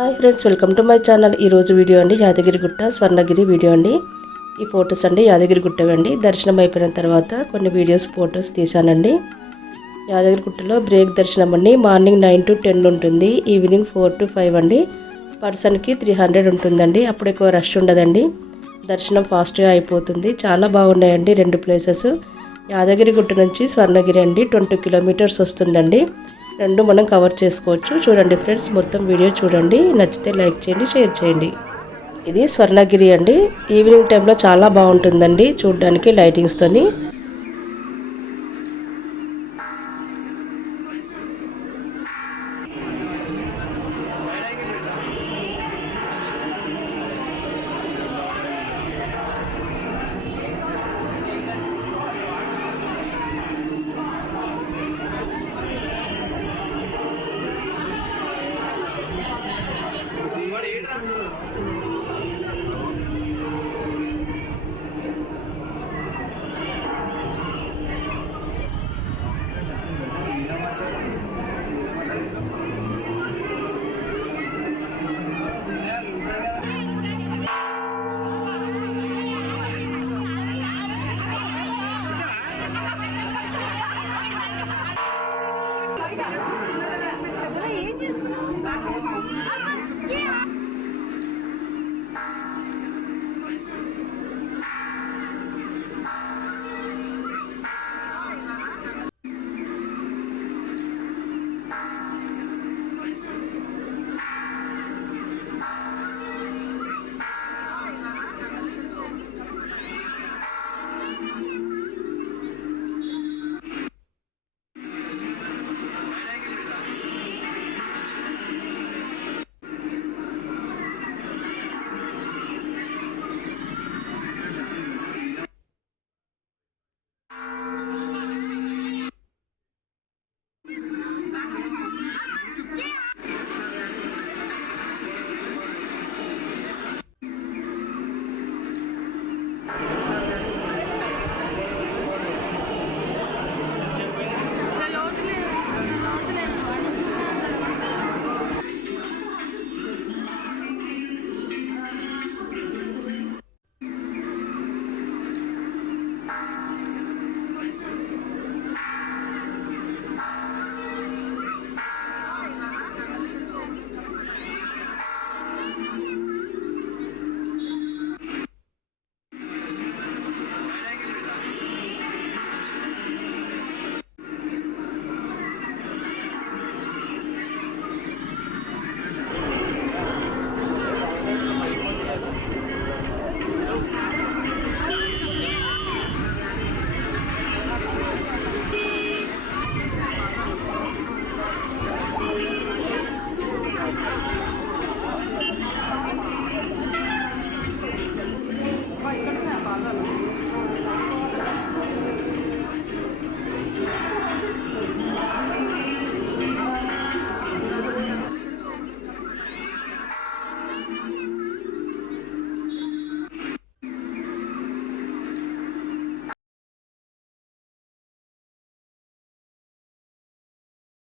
Hi friends, welcome to my channel. ఈరోజు video అండి Yadagirigutta Swarnagiri video అండి. ఈ ఫొటోస్ అండి యాదగిరిగుట్టవి అండి. దర్శనం అయిపోయిన తర్వాత కొన్ని ఫొటోస్ తీసానండి. యాదగిరిగుట్టలో బ్రేక్ దర్శనం అండి. మార్నింగ్ 9 to 10 ఉంటుంది, ఈవినింగ్ 4 to 5 అండి. పర్సన్కి 300 ఉంటుందండి. అప్పుడు ఎక్కువ రష్ ఉండదండి, దర్శనం ఫాస్ట్గా అయిపోతుంది. చాలా బాగున్నాయండి రెండు ప్లేసెస్. యాదగిరిగుట్ట నుంచి స్వర్ణగిరి అండి 20 kilometers వస్తుందండి. రెండు మనం కవర్ చేసుకోవచ్చు. చూడండి ఫ్రెండ్స్, మొత్తం వీడియో చూడండి. నచ్చితే లైక్ చేయండి, షేర్ చేయండి. ఇది స్వర్ణగిరి అండి. ఈవినింగ్ టైంలో చాలా బాగుంటుందండి చూడడానికి లైటింగ్స్తోని.